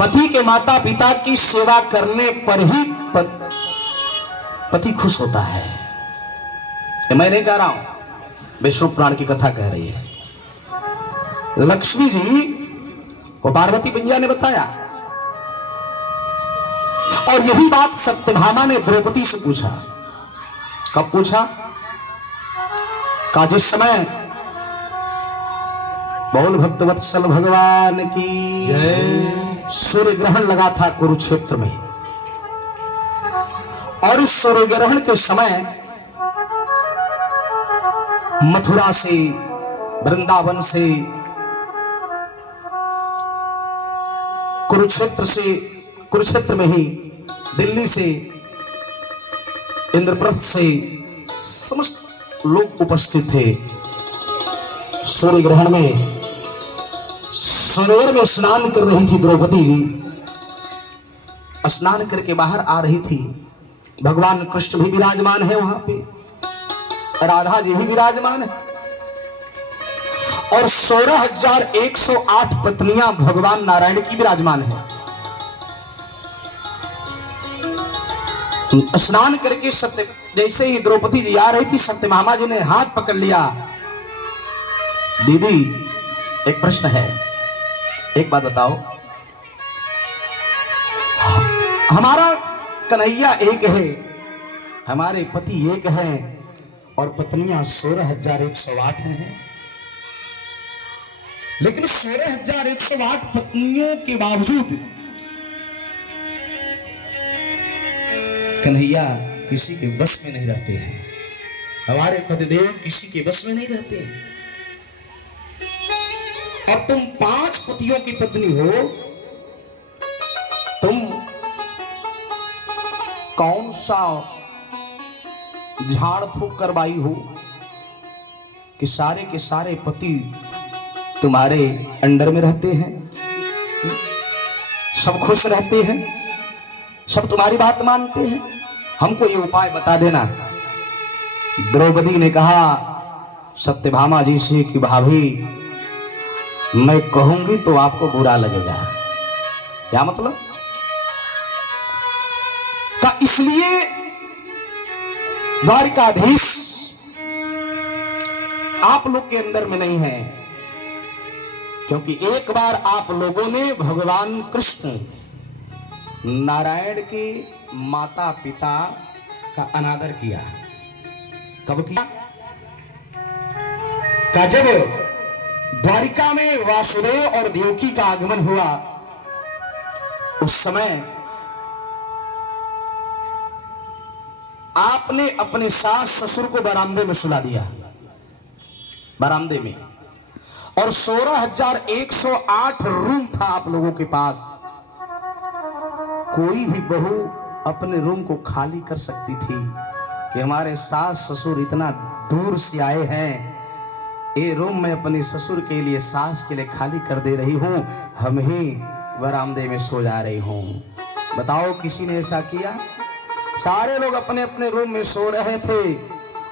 पति के माता पिता की सेवा करने पर ही पति खुश होता है। मैं नहीं कह रहा हूं, विष्णु पुराण की कथा कह रही है। लक्ष्मी जी को पार्वती मैया ने बताया और यही बात सत्यभामा ने द्रौपदी से पूछा। कब पूछा? का जिस समय बोल भक्तवत्सल भगवान की सूर्य ग्रहण लगा था कुरुक्षेत्र में, और इस सूर्य ग्रहण के समय मथुरा से, वृंदावन से, कुरुक्षेत्र में ही दिल्ली से, इंद्रप्रस्थ से समस्त लोग उपस्थित थे। सूर्य ग्रहण में सरोवर में स्नान कर रही थी द्रौपदी जी। स्नान करके बाहर आ रही थी। भगवान कृष्ण भी विराजमान है वहां पे, राधा जी भी विराजमान है, और 16,108 पत्नियां भगवान नारायण की विराजमान है। स्नान करके जैसे ही द्रौपदी जी आ रही थी, सत्यभामा जी ने हाथ पकड़ लिया। दीदी, एक प्रश्न है, एक बात बताओ, हमारा कन्हैया एक है, हमारे पति एक हैं, और पत्नियां 16,108 हैं, लेकिन 16,108 पत्नियों के बावजूद कन्हैया किसी के बस में नहीं रहते हैं। हमारे पतिदेव किसी के बस में नहीं रहते हैं, और तुम 5 पतियों की पत्नी हो। तुम कौन सा झाड़ फूक करवाई हो कि सारे के सारे पति तुम्हारे अंडर में रहते हैं, सब खुश रहते हैं, सब तुम्हारी बात मानते हैं? हमको ये उपाय बता देना। द्रौपदी ने कहा सत्यभामा जी से कि भाभी, मैं कहूंगी तो आपको बुरा लगेगा। क्या मतलब? का इसलिए द्वारिकाधीश आप लोग के अंदर में नहीं है, क्योंकि एक बार आप लोगों ने भगवान कृष्ण नारायण के माता पिता का अनादर किया। कब किया? का जब द्वारिका में वासुदेव और देवकी का आगमन हुआ, उस समय आपने अपने सास ससुर को बरामदे में सुला दिया, बरामदे में, और 16,108 रूम था आप लोगों के पास। कोई भी बहू अपने रूम को खाली कर सकती थी कि हमारे सास ससुर इतना दूर से आए हैं, ये रूम मैं अपने ससुर के लिए, सास के लिए खाली कर दे रही हूं, हम ही बरामदे में सो जा रही हूं। बताओ किसी ने ऐसा किया? सारे लोग अपने अपने रूम में सो रहे थे,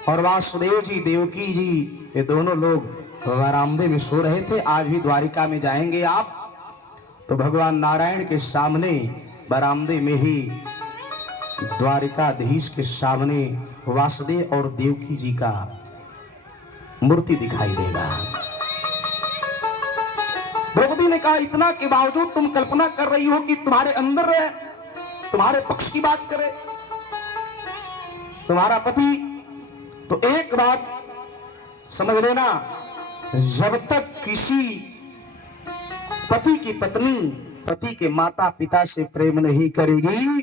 और वासुदेव जी, देवकी जी, ये दोनों लोग बरामदे में सो रहे थे। आज भी द्वारिका में जाएंगे आप तो भगवान नारायण के सामने बरामदे में ही, द्वारिकाधीश के सामने वासुदेव और देवकी जी का मूर्ति दिखाई देगा। द्रौपदी ने कहा इतना के बावजूद तुम कल्पना कर रही हो कि तुम्हारे अंदर है, तुम्हारे पक्ष की बात करे तुम्हारा पति, तो एक बात समझ लेना, जब तक किसी पति की पत्नी पति के माता पिता से प्रेम नहीं करेगी,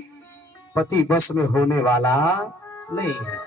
पति बस में होने वाला नहीं है।